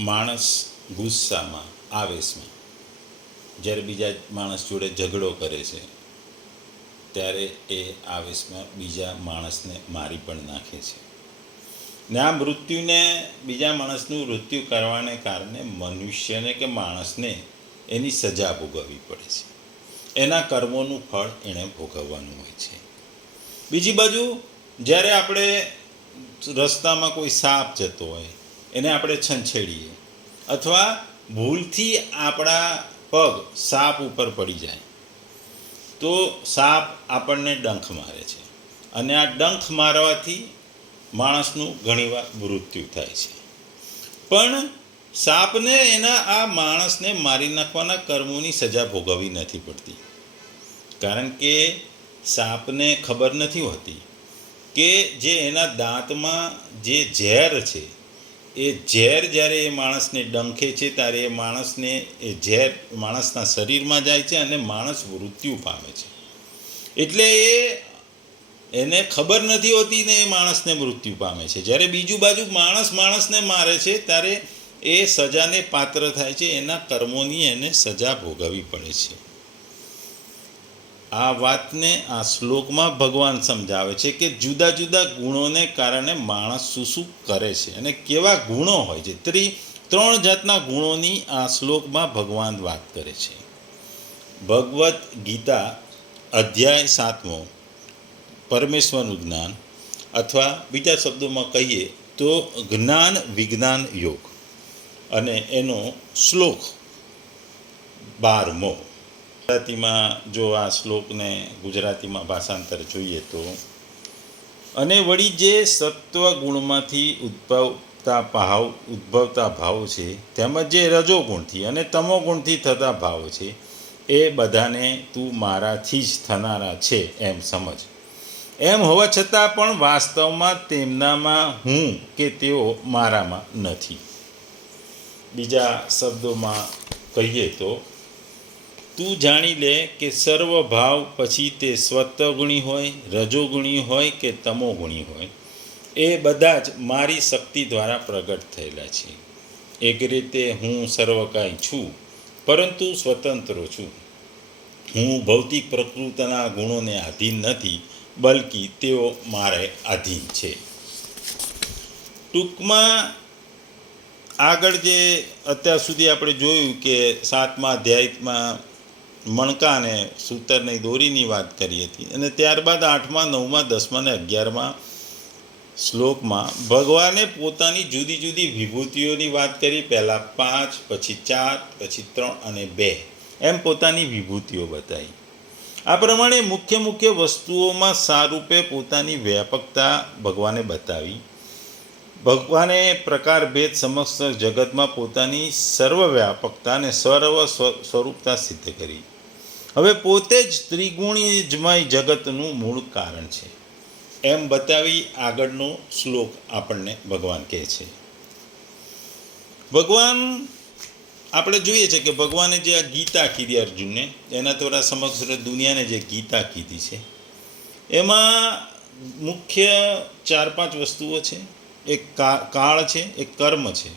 માણસ ગુસ્સામાં, આવેશમાં. જ્યારે બીજા માણસ જોડે ઝઘડો કરે છે, ત્યારે એ આવેશમાં બીજા માણસને મારી પણ નાખે છે. ને આ મૃત્યુને, બીજા માણસનું મૃત્યુ કરવાને કારણે મનુષ્યને કે માણસને એની સજા ભોગવવી પડે છે. એના કર્મોનું ફળ એણે ભોગવવાનું હોય છે. બીજી બાજુ, જ્યારે આપણે રસ્તામાં કોઈ સાપ જતો હોય એને આપણે છંછેડીએ. અથવા ભૂલથી આપણા પગ સાપ ઉપર પડી જાય. તો સાપ આપણને ડંખ મારે છે. અને આ ડંખ મારવાથી માણસનું ઘણીવાર મૃત્યુ થાય છે. પણ સાપને એના આ માણસને મારી નાખવાના કર્મોની સજા ભોગવવી નથી પડતી. કારણ કે સાપને ખબર નથી હોતી કે જે એના દાંતમાં જે ઝેર છે એ ઝેર જ્યારે એ માણસને ડંખે છે, ત્યારે એ માણસને, એ ઝેર માણસના શરીરમાં જાય છે અને માણસ મૃત્યુ પામે છે. એટલે એ, એને ખબર નથી હોતી ને એ માણસને મૃત્યુ પામે છે. જ્યારે બીજું બાજુ માણસ માણસને મારે છે, ત્યારે એ સજાને પાત્ર થાય છે, એના કર્મોની એને સજા ભોગવવી પડે છે. આ વાતને આ શ્લોકમાં ભગવાન સમજાવે છે કે જુદા જુદા ગુણોને કારણે માણસ શું શું કરે છે અને કેવા ગુણો હોય છે. ત્રી, ત્રણ જાતના ગુણોની આ શ્લોકમાં ભગવાન વાત કરે છે. ભગવદ્ ગીતા અધ્યાય સાતમો, પરમેશ્વરનું જ્ઞાન અથવા બીજા શબ્દોમાં કહીએ તો જ્ઞાન વિજ્ઞાન યોગ. અને એનો શ્લોક બારમો. ગુજરાતીમાં જો આ શ્લોકને ગુજરાતીમાં ભાષાંતર જોઈએ તો, અને વળી જે સત્વ ગુણમાંથી ઉદ્ભવતા ભાવ ઉદ્ભવતા ભાવ છે, તેમજ જે રજોગુણથી અને તમોગુણથી થતા ભાવ છે, એ બધાને તું મારાથી જ થનારા છે એમ સમજ. એમ હોવા છતાં પણ વાસ્તવમાં તેમનામાં હું કે તેઓ મારામાં નથી. બીજા શબ્દોમાં કહીએ તો તું જાણી લે કે સર્વ ભાવ પછી તે સ્વત્વગુણી હોય, રજોગુણી હોય કે તમોગુણી હોય. એ બધા જ મારી શક્તિ દ્વારા પ્રગટ થયેલા છે. એક રીતે હું સર્વકાય છું, પરંતુ સ્વતંત્ર છું. હું ભૌતિક પ્રકૃતિના ગુણોને આધીન નથી, બલકી તેઓ મારે આધીન છે. ટૂંકમાં આગળ જે અત્યાર સુધી આપણે જોયું કે સાતમા અધ્યાયમાં મણકા અને સૂતરની દોરીની વાત કરી હતી. અને ત્યારબાદ આઠમા, નવમાં, દસમાં અને અગિયારમાં શ્લોકમાં ભગવાને પોતાની જુદી જુદી વિભૂતિઓની વાત કરી. પહેલાં પાંચ, પછી ચાર, પછી ત્રણ અને બે. એમ પોતાની વિભૂતિઓ બતાવી. આ પ્રમાણે મુખ્ય મુખ્ય વસ્તુઓમાં સારૂપે પોતાની વ્યાપકતા ભગવાને બતાવી. ભગવાને પ્રકારભેદ સમક્ષ જગતમાં પોતાની સર્વવ્યાપકતા અને સર્વ સ્વરૂપતા સિદ્ધ કરી. હવે પોતે જ ત્રિગુણીજમય જગતનું મૂળ કારણ છે. એમ બતાવી આગળનો શ્લોક આપણને ભગવાન કહે છે. ભગવાન, આપણે જોઈએ છે કે ભગવાને જે આ ગીતા કીધી અર્જુનને, એના દ્વારા સમગ્ર દુનિયાને જે ગીતા કીધી છે, એમાં મુખ્ય ચાર પાંચ વસ્તુઓ છે. એક કાળ છે, એક કર્મ છે,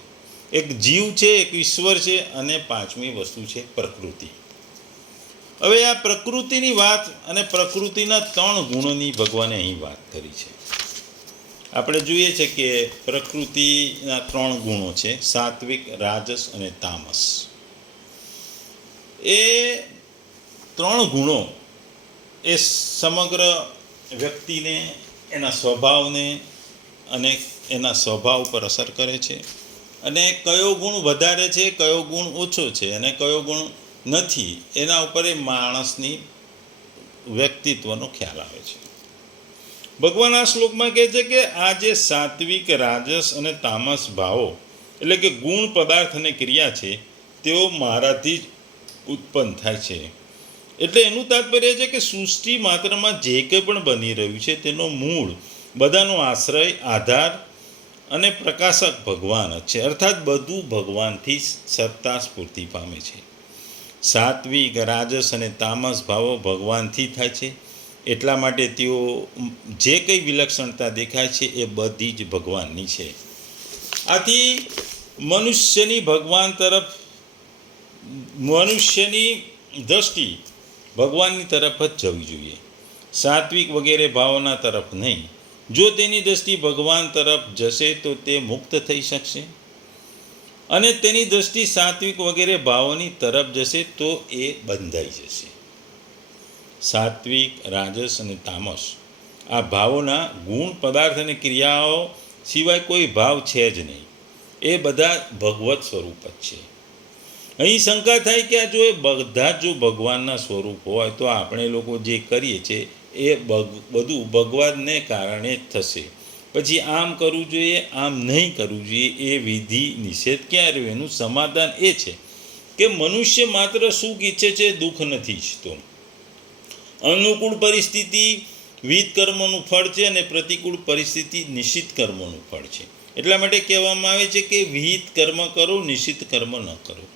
એક જીવ છે, એક ઈશ્વર છે અને પાંચમી વસ્તુ છે પ્રકૃતિ. હવે આ પ્રકૃતિની વાત અને પ્રકૃતિના ત્રણ ગુણોની ભગવાને અહીં વાત કરી છે. આપણે જોઈએ છે કે પ્રકૃતિના ત્રણ ગુણો છે, સાત્વિક, રાજસ અને તામસ. એ ત્રણ ગુણો એ સમગ્ર વ્યક્તિને, એના સ્વભાવને અને એના સ્વભાવ પર અસર કરે છે. અને કયો ગુણ વધારે છે, કયો ગુણ ઓછો છે અને કયો ગુણ નથી. એના ઉપર એ માણસની વ્યક્તિત્વનો ખ્યાલ આવે છે. ભગવાન આ શ્લોકમાં કહે છે કે આ જે સાત્વિક, રાજસ અને તામસ ભાવો, એટલે કે ગુણ પદાર્થ અને ક્રિયા છે, તેઓ મારાથી જ ઉત્પન્ન થાય છે. એટલે એનું તાત્પર્ય છે કે સૃષ્ટિ માત્રમાં જે કંઈ પણ બની રહ્યું છે, તેનો મૂળ, બધાનો આશ્રય, આધાર અને પ્રકાશક ભગવાન જ છે. અર્થાત બધું ભગવાનથી સત્તા સ્ફૂર્તિ પામે છે. સાત્વિક, રાજસ અને તામસ ભાવો ભગવાનથી થાય છે. એટલા માટે તેઓ જે કંઈ વિલક્ષણતા દેખાય છે એ બધી જ ભગવાનની છે. આથી મનુષ્યની ભગવાન તરફ, મનુષ્યની દ્રષ્ટિ ભગવાનની તરફ જ જવી જોઈએ. સાત્વિક વગેરે ભાવના તરફ નહીં. જો તેની દ્રષ્ટિ ભગવાન તરફ જશે તો તે મુક્ત થઈ શકશે. અને તેની દ્રષ્ટિ સાત્વિક વગેરે ભાવોની તરફ જશે તો એ બંધાઈ જશે. સાત્વિક, રાજસ અને તામસ આ ભાવોના ગુણ પદાર્થ અને ક્રિયાઓ સિવાય કોઈ ભાવ છે જ નહીં. એ બધા ભગવત સ્વરૂપ જ છે. અહીં શંકા થાય કે આ જો એ બધા જ ભગવાનના સ્વરૂપ હોય તો આપણે લોકો જે કરીએ છીએ એ બધું ભગવાનને કારણે જ થશે. પછી આમ કરવું જોઈએ, આમ નહીં કરવું જોઈએ એ વિધિ, નિષેધ ક્યાં રહ્યો? એનું સમાધાન એ છે કે મનુષ્ય માત્ર સુખ ઈચ્છે છે, દુઃખ નથી ઈચ્છતો. અનુકૂળ પરિસ્થિતિ વિહિત કર્મનું ફળ છે અને પ્રતિકૂળ પરિસ્થિતિ નિશ્ચિત કર્મોનું ફળ છે. એટલા માટે કહેવામાં આવે છે કે વિહિત કર્મ કરો નિશ્ચિત કર્મ ન કરો.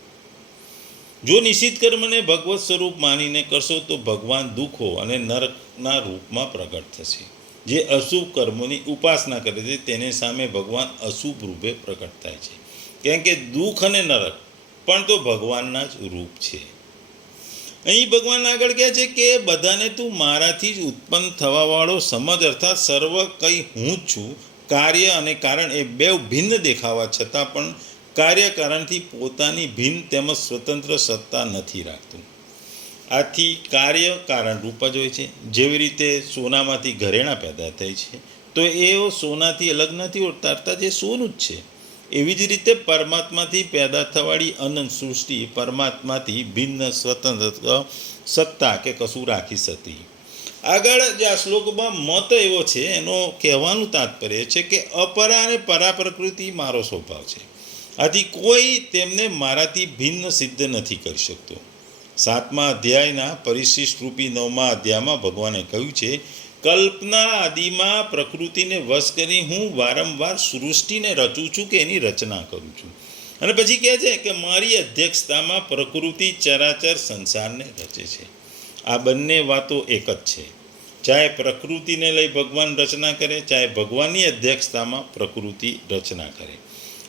જો નિશ્ચિત કર્મને ભગવત સ્વરૂપ માનીને કરશો તો ભગવાન દુઃખો અને નરકના રૂપમાં પ્રગટ થશે. જે અશુભ કર્મોની ઉપાસના કરે છે, તેને સામે ભગવાન અશુભ રૂપે પ્રગટ થાય છે. કેમ કે દુઃખ અને નરક પણ તો ભગવાનના જ રૂપ છે. અહીં ભગવાન આગળ કહે છે કે, બધાને તું મારાથી જ ઉત્પન્ન થવાવાળો સમજ અર્થાત સર્વ કંઈ હું જ છું. કાર્ય અને કારણ એ બે ભિન્ન દેખાવા છતાં પણ કાર્ય કારણથી પોતાની ભિન્ન તેમજ સ્વતંત્ર સત્તા નથી રાખતું. આથી કાર્ય કારણ રૂપ જ હોય છે. જેવી રીતે સોનામાંથી ઘરેણાં પેદા થાય છે, તો એ સોનાથી અલગ નથી ઉતારતા એ સોનું જ છે. એવી જ રીતે પરમાત્માથી પેદા થવાળી અનંત સૃષ્ટિ પરમાત્માથી ભિન્ન સ્વતંત્ર સત્તા કે કશું રાખી શકતી આગળ જે આ શ્લોકમાં મત એવો છે, એનો કહેવાનું તાત્પર્ય છે કે અપરા અને પરા પ્રકૃતિ મારો સ્વભાવ છે. આથી કોઈ તેમને મારાથી ભિન્ન સિદ્ધ નથી કરી શકતો. સાતમા અધ્યાયના પરિશિષ્ટ રૂપી નવમા અધ્યાયમાં ભગવાને કહ્યું છે, કલ્પના આદિમાં પ્રકૃતિને વશ કરી હું વારંવાર સૃષ્ટિને રચું છું કે એની રચના કરું છું. અને પછી કહે છે કે, મારી અધ્યક્ષતામાં પ્રકૃતિ ચરાચર સંસારને રચે છે. આ બંને વાતો એક જ છે. ચાહે પ્રકૃતિને લઈ ભગવાન રચના કરે, ચાહે ભગવાનની અધ્યક્ષતામાં પ્રકૃતિ રચના કરે.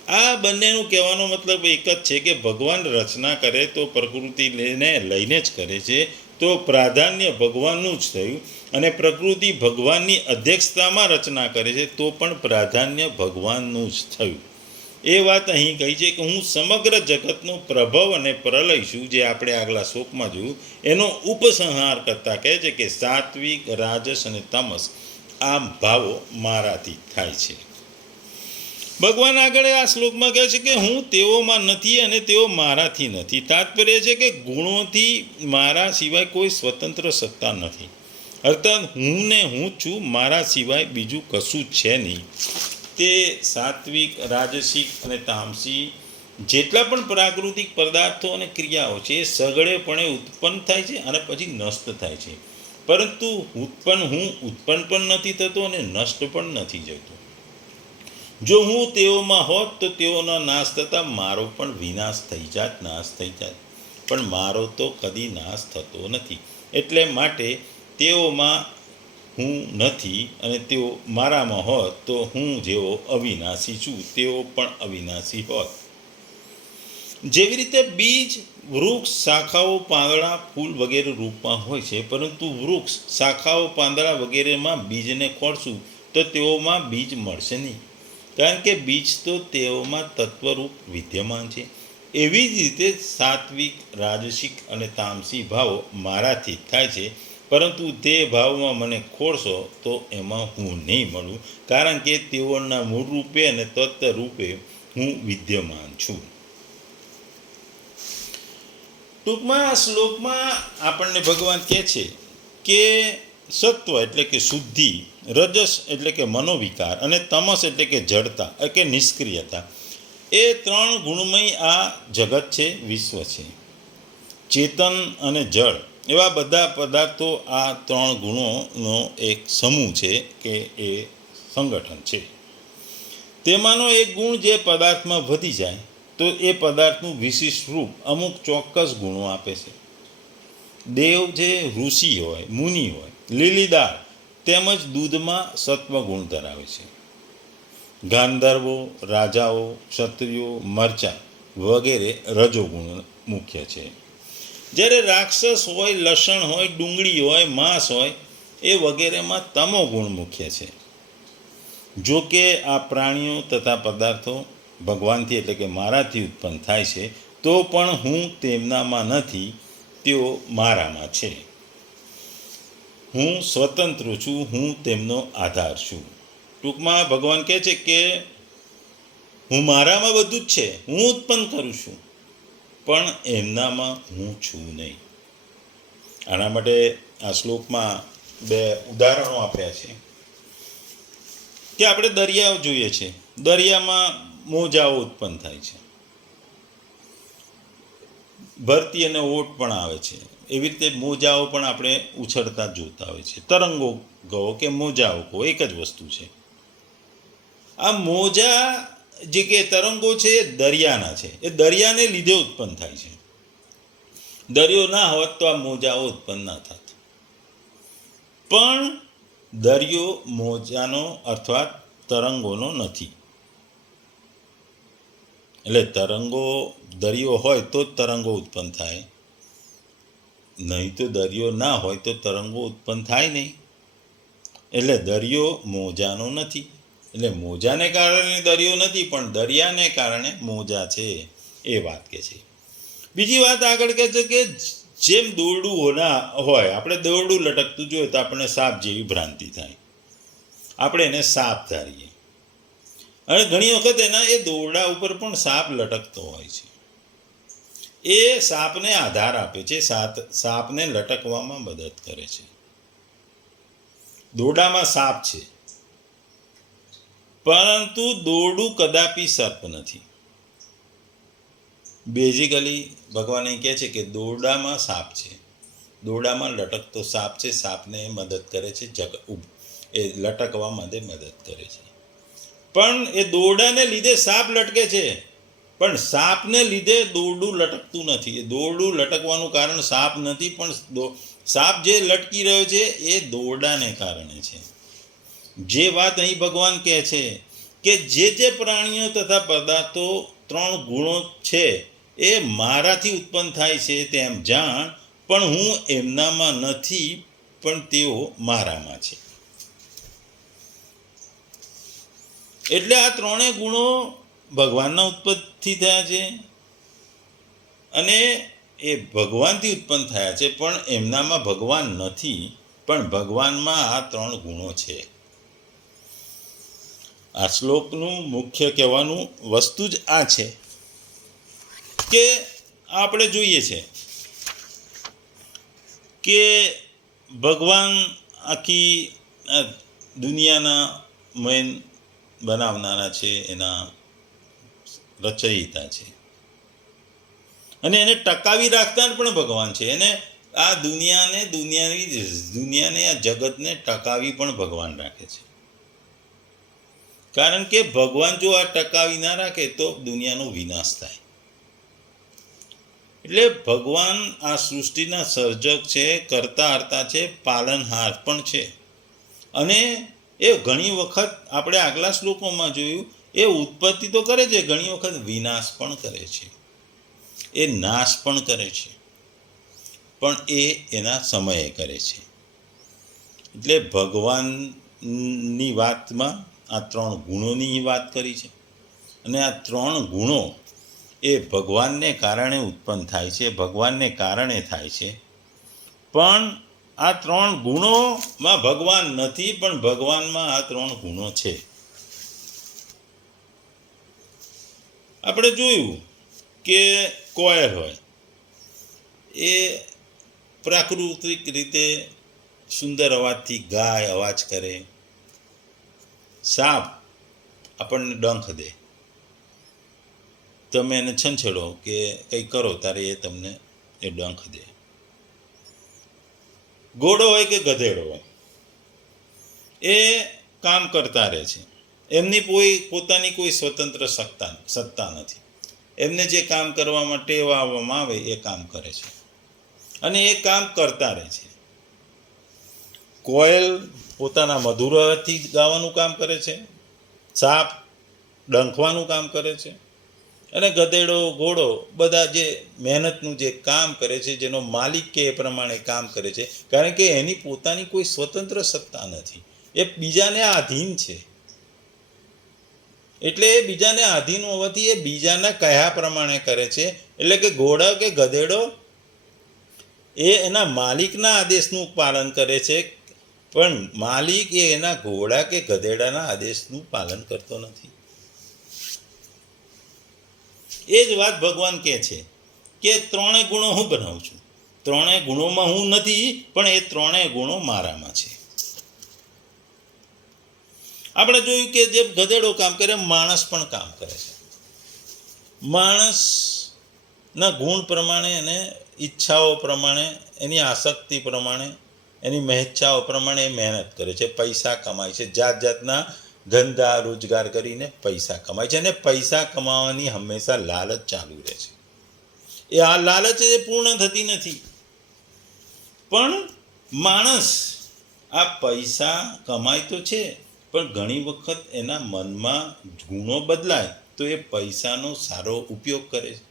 આ બંનેનું કહેવાનો મતલબ એક જ છે કે ભગવાન રચના કરે તો પ્રકૃતિ લઈને લઈને જ કરે છે. તો પ્રાધાન્ય ભગવાનનું જ થયું અને પ્રકૃતિ ભગવાનની અધ્યક્ષતામાં રચના કરે છે તો પણ પ્રાધાન્ય ભગવાનનું જ થયું. એ વાત અહીં કહી છે કે હું સમગ્ર જગતનો પ્રભવ અને પ્રલય છું જે આપણે આગલા શોકમાં જોયું. એનો ઉપસંહાર કરતાં કહે છે કે સાત્વિક, રાજસ અને તમસ આ ભાવો મારાથી થાય છે. ભગવાન આગળ આ શ્લોકમાં કહે છે કે હું તેઓમાં નથી અને તેઓ મારાથી નથી. તાત્પર્ય છે કે ગુણોથી મારા સિવાય કોઈ સ્વતંત્ર સત્તા નથી. અર્થાત હું ને હું છું મારા સિવાય બીજું કશું છે નહીં. તે સાત્વિક, રાજસિક અને તામસી જેટલા પણ પ્રાકૃતિક પદાર્થો અને ક્રિયાઓ છે એ સઘળેપણે ઉત્પન્ન થાય છે અને પછી નષ્ટ થાય છે. પરંતુ ઉત્પન્ન હું ઉત્પન્ન પણ નથી થતો અને નષ્ટ પણ નથી જતો. જો હું તેઓમાં હોત તો તેઓનો નાશ થતાં મારો પણ વિનાશ થઈ જાત, નાશ થઈ જાત. પણ મારો તો કદી નાશ થતો નથી. એટલે માટે તેઓમાં હું નથી અને તેઓ મારામાં હોત તો હું જેવો અવિનાશી છું. તેઓ પણ અવિનાશી હોત. જેવી રીતે બીજ, વૃક્ષ, શાખાઓ, પાંદડા, ફૂલ વગેરે રૂપમાં હોય છે, પરંતુ વૃક્ષ, શાખાઓ, પાંદડા વગેરેમાં બીજને ખોડશું તો તેઓમાં બીજ મળશે નહીં. કારણ કે બીજ તો તેઓમાં તત્વરૂપ વિદ્યમાન છે. એવી જ રીતે સાત્વિક, રાજસિક અને તામસી ભાવો મારાથી થાય છે. પરંતુ તે ભાવમાં મને ખોડશો તો એમાં હું નહીં મળું, કારણ કે તેઓના મૂળ રૂપે અને તત્વ રૂપે હું વિદ્યમાન છું. ટૂંકમાં આ શ્લોકમાં આપણને ભગવાન કહે છે કે સત્વ એટલે કે શુદ્ધિ રજસ એટલે કે મનોવિકાર અને તમસ એટલે કે જડતા કે નિષ્ક્રિયતા. એ ત્રણ ગુણમય આ જગત છે, વિશ્વ છે. ચેતન અને જળ, એવા બધા પદાર્થો આ ત્રણ ગુણોનો એક સમૂહ છે કે એ સંગઠન છે. તેમાંનો એક ગુણ જે પદાર્થમાં વધી જાય, તો એ પદાર્થનું વિશિષ્ટ રૂપ અમુક ચોક્કસ ગુણો આપે છે. દેવ જે ઋષિ હોય, મુનિ હોય લીલીદાર તેમજ દૂધમાં સત્વ ગુણ ધરાવે છે. ગાંધર્વો, રાજાઓ, ક્ષત્રિયો, મરચા વગેરે રજોગુણ મુખ્ય છે. જ્યારે રાક્ષસ હોય, લસણ હોય, ડુંગળી હોય, માંસ હોય, એ વગેરેમાં તમો ગુણ મુખ્ય છે. જો કે આ પ્રાણીઓ તથા પદાર્થો ભગવાનથી એટલે કે મારાથી ઉત્પન્ન થાય છે, તો પણ હું તેમનામાં નથી, તેઓ મારામાં છે. હું સ્વતંત્ર છું, હું તેમનો આધાર છું. ટૂંકમાં ભગવાન કહે છે કે, હું મારામાં બધું જ છે, હું ઉત્પન્ન કરું છું, પણ એમનામાં હું છું નહીં. આના માટે આ શ્લોકમાં બે ઉદાહરણો આપ્યા છે. કે આપણે દરિયાઓ જોઈએ છે. દરિયામાં મોજાઓ ઉત્પન્ન થાય છે. ભરતી અને ઓટ પણ આવે છે. એવી રીતે મોજાઓ પણ આપણે ઉછળતા જોતા હોય છે. તરંગો કહો કે મોજાઓ કહો, એક જ વસ્તુ છે. આ મોજા જે કે તરંગો છે એ દરિયાના છે. એ દરિયાને લીધે ઉત્પન્ન થાય છે. દરિયો ના હોત તો આ મોજાઓ ઉત્પન્ન ના થાત. પણ દરિયો મોજાનો અર્થાત તરંગોનો નથી. એટલે તરંગો દરિયો હોય તો જ તરંગો ઉત્પન્ન થાય. નહીં તો દરિયો ના હોય તો તરંગો ઉત્પન્ન થાય નહીં. એટલે દરિયો મોજાનો નથી. એટલે મોજાને કારણે દરિયો નથી, પણ દરિયાને કારણે મોજા છે એ વાત કે છે. બીજી વાત આગળ કહે છે કે જેમ દોરડું હોના હોય, આપણે દોરડું લટકતું જોઈએ તો આપણને સાપ જેવી ભ્રાંતિ થાય. આપણે એને સાપ ધારીએ. અને ઘણી વખત એના એ દોરડા ઉપર પણ સાપ લટકતો હોય છે. એ સાપને આધાર આપે છે, સાત, સાપને લટકવામાં મદદ કરે છે. દોરડામાં સાપ છે. પરંતુ દોરડું કદાપી સર્પ નથી. બેઝિકલી ભગવાન કહે છે કે દોરડામાં સાપ છે. દોરડામાં લટકતો સાપ છે, સાપને મદદ કરે છે, જગ એ લટકવા માટે મદદ કરે છે. પણ એ દોરડાને લીધે સાપ લટકે છે. પણ સાપને લીધે દોરડું લટકતું નથી. એ દોરડું લટકવાનું કારણ સાપ નથી, પણ સાપ જે લટકી રહ્યો છે, એ દોરડાને કારણે છે. જે વાત અહીં ભગવાન કહે છે કે જે જે પ્રાણીઓ તથા પદાર્થો ત્રણ ગુણો છે, એ મારાથી ઉત્પન્ન થાય છે તેમ જાણ, પણ હું એમનામાં નથી, પણ તેઓ મારામાં છે. એટલે આ ત્રણેય ગુણો ભગવાનના ઉત્પત્તિ થયા છે. અને એ ભગવાનથી ઉત્પન્ન થયા છે, પણ એમનામાં ભગવાન નથી, પણ ભગવાનમાં આ ત્રણ ગુણો છે. આ શ્લોકનું મુખ્ય કહેવાનું વસ્તુ જ આ છે કે આપણે જોઈએ છે કે ભગવાન આખી દુનિયાના મેન બનાવનારા છે, એના રચયિતા છે. અને એને ટકાવી રાખનાર પણ ભગવાન છે. એને આ દુનિયાને, દુનિયાની દુનિયાને, આ જગતને ટકાવી પણ ભગવાન રાખે છે. કારણ કે ભગવાન જો આ ટકાવી ના રાખે, તો દુનિયાનો વિનાશ થાય. એટલે ભગવાન આ સૃષ્ટિના સર્જક છે, કરતા હરતા છે, પાલનહાર પણ છે. અને એ ઘણી વખત આપણે આગલા શ્લોકોમાં જોયું, એ ઉત્પત્તિ તો કરે છે, ઘણી વખત વિનાશ પણ કરે છે. એ નાશ પણ કરે છે. પણ એ એના સમયે કરે છે. એટલે ભગવાનની વાતમાં આ ત્રણ ગુણોની વાત કરી છે. અને આ ત્રણ ગુણો એ ભગવાનને કારણે ઉત્પન્ન થાય છે, ભગવાનને કારણે થાય છે. પણ આ ત્રણ ગુણોમાં ભગવાન નથી, પણ ભગવાનમાં આ ત્રણ ગુણો છે. આપણે જોયું કે કોયર હોય, એ પ્રાકૃતિક રીતે સુંદર અવાજથી ગાય અવાજ કરે, સાપ આપણને ડંખ દે. તમે એને છંછેડો કે કંઈ કરો ત્યારે એ તમને એ ડંખ દે. ઘોડો હોય કે ગધેડો હોય, એ કામ કરતા રહે છે. એમની કોઈ, પોતાની કોઈ સ્વતંત્ર સત્તા સત્તા નથી. એમને જે કામ કરવા માટે ટેવાવવામાં આવે, એ કામ કરે છે. અને એ કામ કરતા રહે છે. કોયલ પોતાના મધુરથી ગાવાનું કામ કરે છે. સાપ ડંખવાનું કામ કરે છે. અને ગધેડો, ઘોડો બધા જે મહેનતનું જે કામ કરે છે, જેનો માલિક કે એ પ્રમાણે કામ કરે છે, કારણ કે એની પોતાની કોઈ સ્વતંત્ર સત્તા નથી. એ બીજાને આધીન છે. એટલે એ બીજાને આધીન હોવાથી એ બીજાના કયા પ્રમાણે કરે છે? એટલે કે ઘોડા કે ગધેડો એ એના માલિકના આદેશનું પાલન કરે છે, પણ માલિક એ એના ઘોડા કે ગધેડાના આદેશનું પાલન કરતો નથી. એ જ વાત ભગવાન કહે છે કે ત્રણેય ગુણો હું બનાવું છું. ત્રણેય ગુણોમાં હું નથી, પણ એ ત્રણેય ગુણો મારામાં છે. આપણે જોયું કે જે ગધેડો કામ કરે, માણસ પણ કામ કરે છે. માણસના ગુણ પ્રમાણે એને ઈચ્છાઓ પ્રમાણે, એની આસક્તિ પ્રમાણે, એની મહેચ્છાઓ પ્રમાણે એ મહેનત કરે છે. પૈસા કમાય છે. જાત જાતના ધંધા, રોજગાર કરીને પૈસા કમાય છે અને પૈસા કમાવાની હંમેશા લાલચ ચાલુ રહે છે. એ આ લાલચ એ પૂર્ણ થતી નથી. પણ માણસ આ પૈસા કમાય તો છે, પણ ઘણી વખત એના મનમાં ગુણો બદલાય તો એ પૈસાનો સારો ઉપયોગ કરે છે.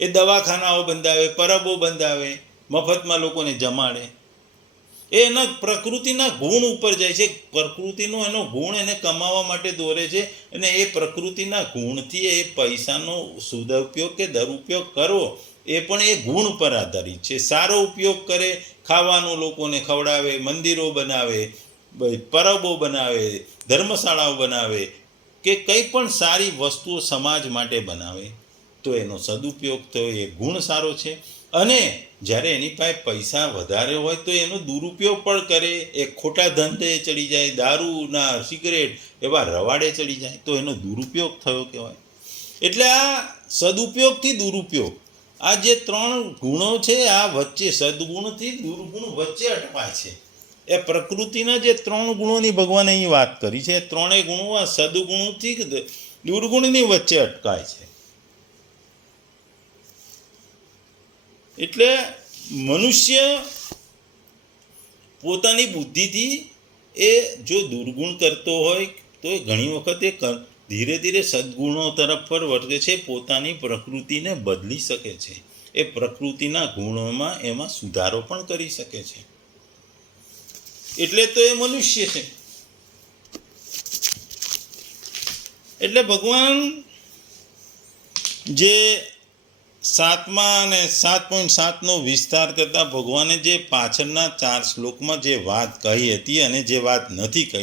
એ દવાખાનાઓ બંધાવે, પરબો બંધાવે, મફતમાં લોકોને જમાડે એ એના પ્રકૃતિના ગુણ ઉપર જાય છે. પ્રકૃતિનો એનો ગુણ એને કમાવા માટે દોરે છે અને એ પ્રકૃતિના ગુણથી એ પૈસાનો સુદઉપયોગ કે દુરુપયોગ કરવો એ પણ એ ગુણ પર આધારિત છે. સારો ઉપયોગ કરે, ખાવાનું લોકોને ખવડાવે, મંદિરો બનાવે, પરબો બનાવે, ધર્મશાળાઓ બનાવે કે કંઈ પણ સારી વસ્તુઓ સમાજ માટે બનાવે. તો એનો સદુપયોગ થયો એ ગુણ સારો છે. અને જ્યારે એની પાસે પૈસા વધારે હોય તો એનો દુરુપયોગ પણ કરે. એ ખોટા ધંધે ચડી જાય, દારૂના સિગરેટ એવા રવાડે ચડી જાય તો એનો દુરુપયોગ થયો કહેવાય. એટલે આ સદુપયોગથી દુરુપયોગ. આ જે ત્રણ ગુણો છે, આ વચ્ચે સદગુણથી દુર્ગુણ વચ્ચે અટવાય છે. એ પ્રકૃતિના જે ત્રણ ગુણોની ભગવાને અહીં વાત કરી છે ત્રણેય ગુણો આ સદગુણોથી દુર્ગુણની વચ્ચે અટકાય છે. એટલે મનુષ્ય પોતાની બુદ્ધિથી એ જો દુર્ગુણ કરતો હોય, તો એ ઘણી વખત એ ધીરે ધીરે સદગુણો તરફ પર વર્ગે છે, પોતાની પ્રકૃતિને બદલી શકે છે. એ પ્રકૃતિના ગુણોમાં એમાં સુધારો પણ કરી શકે છે. એટલે તો એ મનુષ્ય છે. એટલે ભગવાન જે સાતમા અને સાત પોઈન્ટ સાતનો વિસ્તાર કરતાં ભગવાને જે પાછળના ચાર શ્લોકમાં જે વાત કહી હતી અને જે વાત નથી કહી